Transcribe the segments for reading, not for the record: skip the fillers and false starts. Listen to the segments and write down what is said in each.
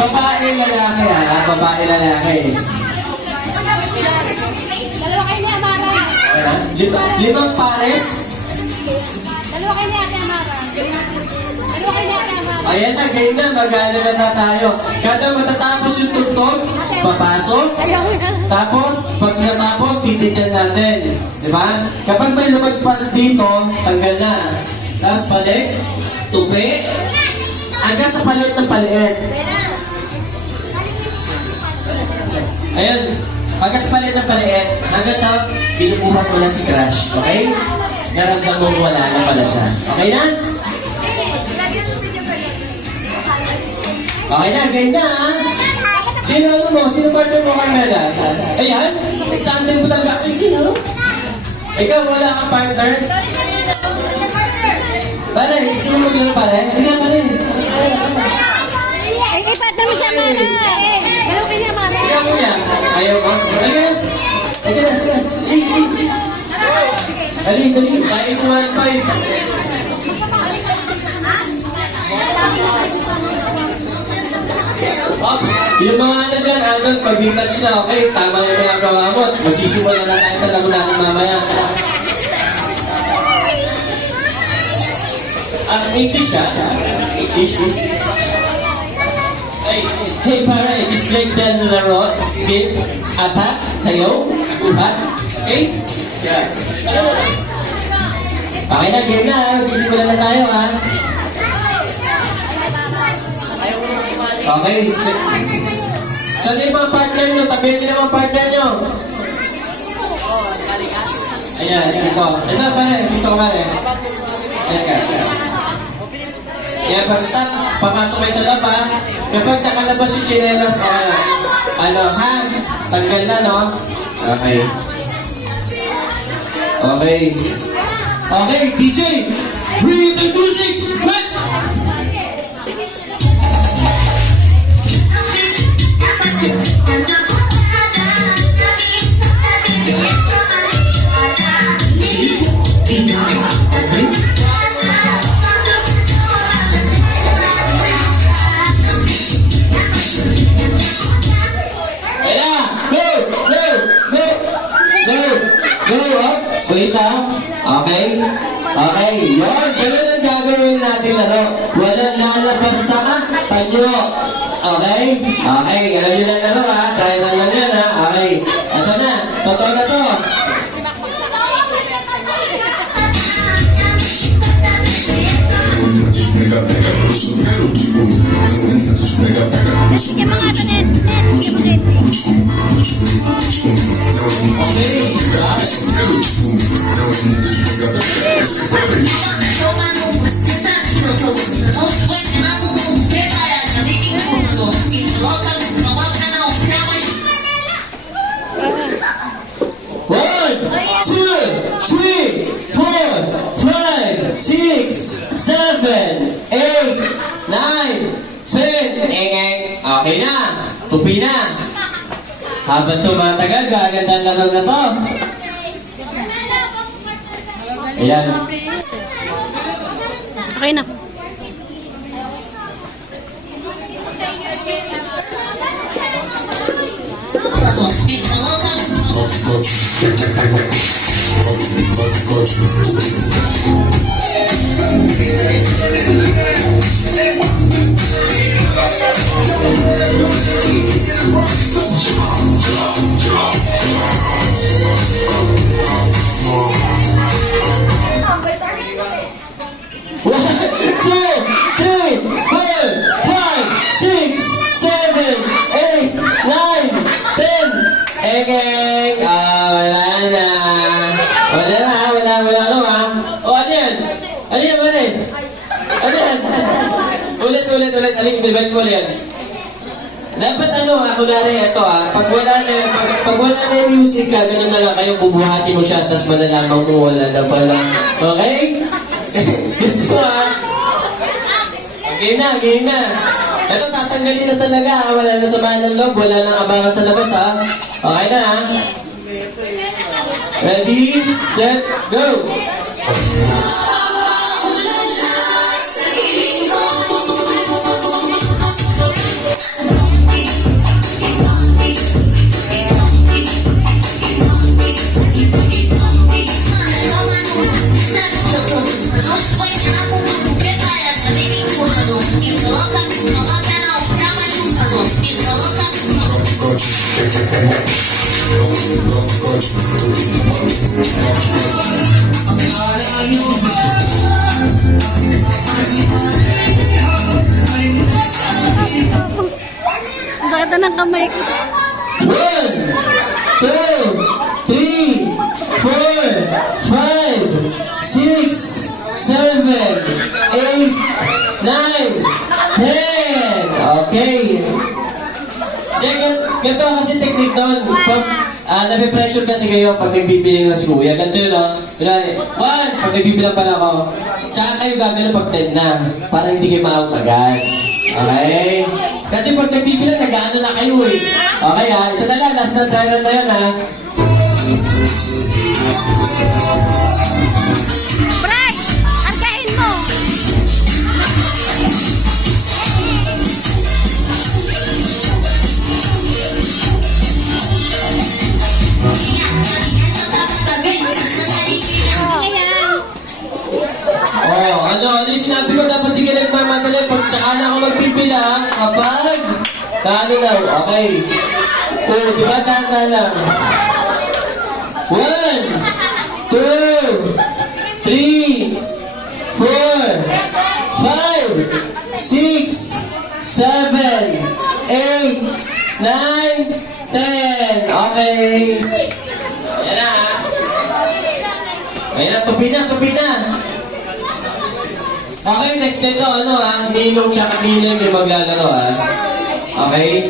Babae, lalaki ha. Babae, lalaki. Dalawa kayo ni Amara. Limang pares. Dalawa kayo ni Ate Amara. Dalawa kayo ni Ate Amara. Ayan na, ganyan na. Mag-aalala na tayo. Kada matatapos yung tuntog, papasok. Tapos, pag natapos, titignan natin. Di ba? Kapag may lumagpas dito, tanggal na. Tapos balik, tupi, hanggang sa palit ng paliit. Ayan, hanggang sa palit ng paliit, hanggang sa binubuhat mo na si Crush. Okay? Naramdam mo wala na pala siya. Okay na? Okay na, ganyan na ha? Sino ano mo? Sino partner mo, Carmela? Ayan, nagtandem mo talaga. Ay, sino? Ikaw, wala kang partner? Pare, sino mo yun pare? Hindi na pare. Ay, partner mo siya, Amara. Dalawa kayo ni Amara. Ikaw mo yan. Ayaw mo? Halika na. Halika na. Halika na. Kain ko 1.5. Ops, yung mga ano dyan, Anon, pag-detach na, okay, tama yung ginagawa mo. Magsisimula na tayo sa lagunahan mamaya. English ha? English? Hey, para, just like the laro, skip, attack, sayo, uhat, okay? Yeah. Okay na, game na ha. Magsisimula na tayo ha. Okay. Saan yung mga partner nyo? Tabihin nyo naman partner nyo. Ayan, ito. Ito pala, ito pala. Ayan ka. Ayan, pag stop, papasok kayo sa loob ha. Kapag nakalabas yung chinelas, ano ha? Tanggal na, no? Okay. Okay. Okay, DJ! Bring the music! Quick! Wait lang. Okay? Okay. Yun. Ganun ang gagawin natin laro. Walang lalabas sa panyo. Okay? Okay. Alam nyo na laro ha. Try lang lang yan ha. Okay. Ito na. Totoo na to. Sige mga ito net. Sige mga net. One, two, three, 4, 5, 6, 7, 8, 9, 10. Okay na. Tupi na. Habang tumatagal, gaganda ang laro na to. Ayan. Okay na. Wala na. Wala ano ha. O, ano yan? Ano yan? Ano yan? Ulit. Aling, balik mo yan. Dapat ano ha, kunwari ito ha, pag wala na yung music ka, ganun na lang kayo, bubuhati mo siya, tapos malalaman mo wala na pala. Okay? Gusto ha? Game na. Ito, tatanggalin na talaga ha, wala na samahan ng loob, wala nang abangan sa labas ha. Okay na ha? Ready, set, go! Ang sakit na ng kamay ko. 1, 2, 3, 4, 5, 6, 7, 8, 9, 10. Okay. Ganito kasi technique doon. Pag nabipressure kasi kayo pag nagbibili ng si Kuya. Ganito yun, no? Kunwari, 1, pag nagbibilang pala ako. Tsaka kayo gagawin pag 10 na. Para hindi kayo ma-out agad. Okay? Kasi pag nagbibilang, nag-ano na kayo eh. Okay ha? Isa na lang, last na try na tayo na. Brad! Argain mo! Ayan! Ano yung sinabi ko, dapat di ka nagmamadali pag tsaka na ako magbibilang kapag talo na. Okay. Di ba tanda lang? 1, 2, 3, 4, 5, 6, 7, 8, 9, 10. Okay. Ayan na. Ayan na, tupi na, tupi na. Okay, next nito, Ninong tsaka Ninong yung maglalaro, ha? Okay?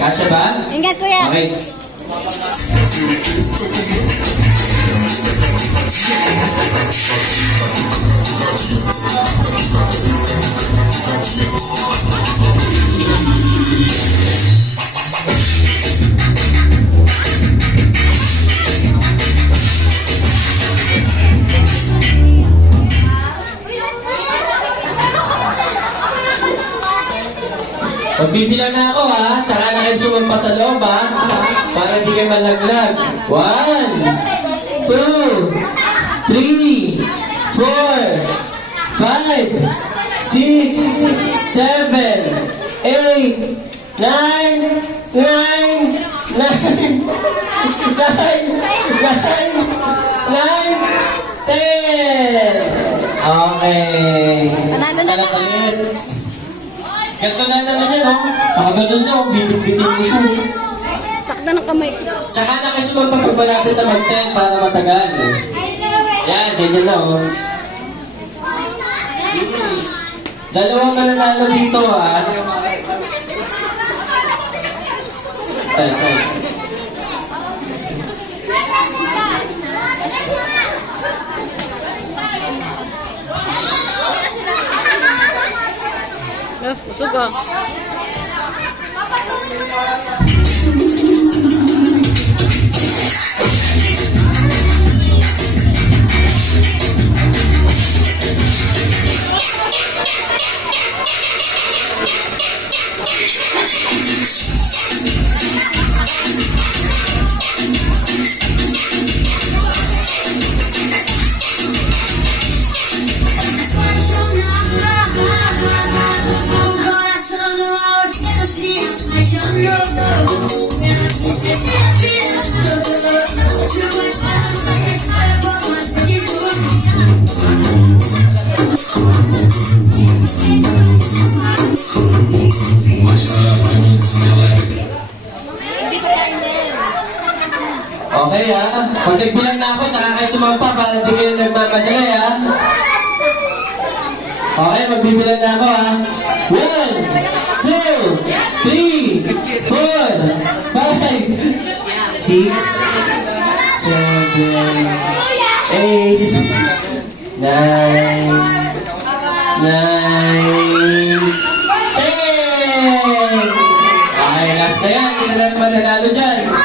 Kasya ba? Ingat, kuya! Okay. Magbibilang na ako, ha? Tsaka na kayo sumampa sa loob, ha? Para hindi kayo malaglag. 1, 2, 3, 4, 5, 6, 7, 8, 9, 9, 9, 9, 10. Okay. Panalo na Alam lahat. ulit. Ganto na niya, no? Nakaganon na, bibig-bitin mo siya. Sakit na ng kamay ko. Saka na kayo sumampa pag malapit na mag-10 para matagal. Yan, ganyan na, oh. Dalawang mananalo dito, ha? Tayo. Busog ah. Okay, ha? Pag nagbilang na ako, saka kayo sumampa para hindi kayo nagmamadali, ha? Okay, magbibilang na ako, ha? 1, 2, 3, 4, 5, 6, 7, 8, 9, 9, 10. Okay, last na yan. Isa na naman nanalo dyan.